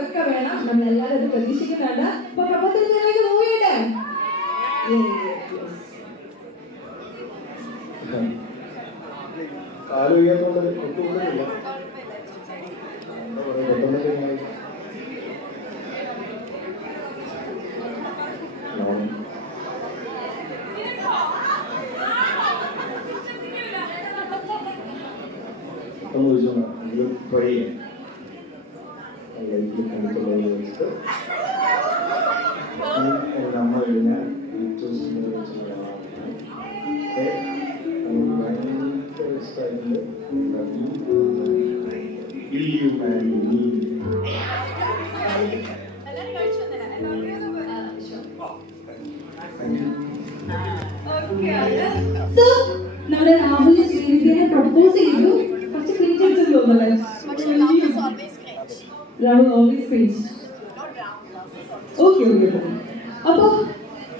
ഒക്കെ വേണം, നമ്മളെല്ലാവരും അത് പ്രതീക്ഷിക്കുന്നുണ്ട്. അപ്പൊ പ്രൊഫസറിലേക്ക് മൂവ് ചെയ്യട്ടെ. നമ്മുടെ രാഹുൽ ശ്രീവിദ്യനെ പ്രപ്പോസ് ചെയ്തു. കുറച്ച് ക്രിഞ്ച് തോന്നുന്നല്ലേ? Rahul always cringe. Okay okay. അപ്പൊ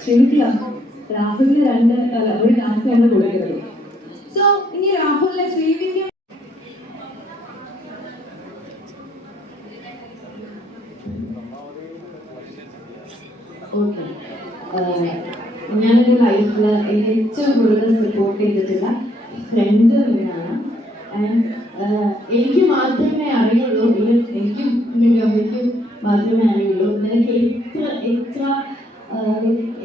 ശ്രീവിദ്യ, രാഹുലിന് ഒരു ടാസ്കാണ് കൊടുക്കുന്നത്. സോ ഇനി രാഹുലിനെ ശ്രീവിദ്യ ഞാനെൻ്റെ ലൈഫിൽ എന്നെ ഏറ്റവും കൂടുതൽ സപ്പോർട്ട് ചെയ്തിട്ടുള്ള ഫ്രണ്ട് വീടാണ്. ആൻഡ് എനിക്ക് മാത്രമേ അറിയുള്ളൂ, എനിക്കും അമ്മയ്ക്കും മാത്രമേ അറിയുള്ളൂ നിനക്ക്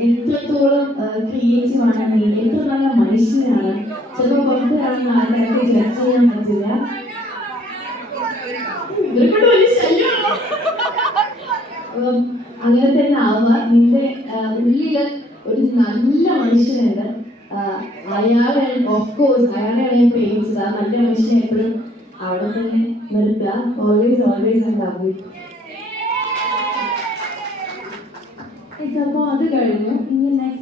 എത്രത്തോളം ക്രിയേറ്റീവ് ആണ് നീ, എത്ര നല്ല മനുഷ്യനാണ്. ചിലപ്പോൾ പുറത്തിറങ്ങി ആൾക്കാർക്ക് ജഡ്ജ് ചെയ്യാൻ പറ്റില്ല. അങ്ങനെ തന്നെ ആവുക. നിന്റെ ഉള്ളില് ഒരു നല്ല മനുഷ്യനുണ്ട്. അയാളെ ഞാൻ പ്രേമിച്ചത്. ആ നല്ല മനുഷ്യനെ എപ്പോഴും അവിടെ തന്നെ നിർത്തുക. Always always love you. അപ്പോൾ അത് കഴിഞ്ഞു. ഇനി നെക്സ്റ്റ്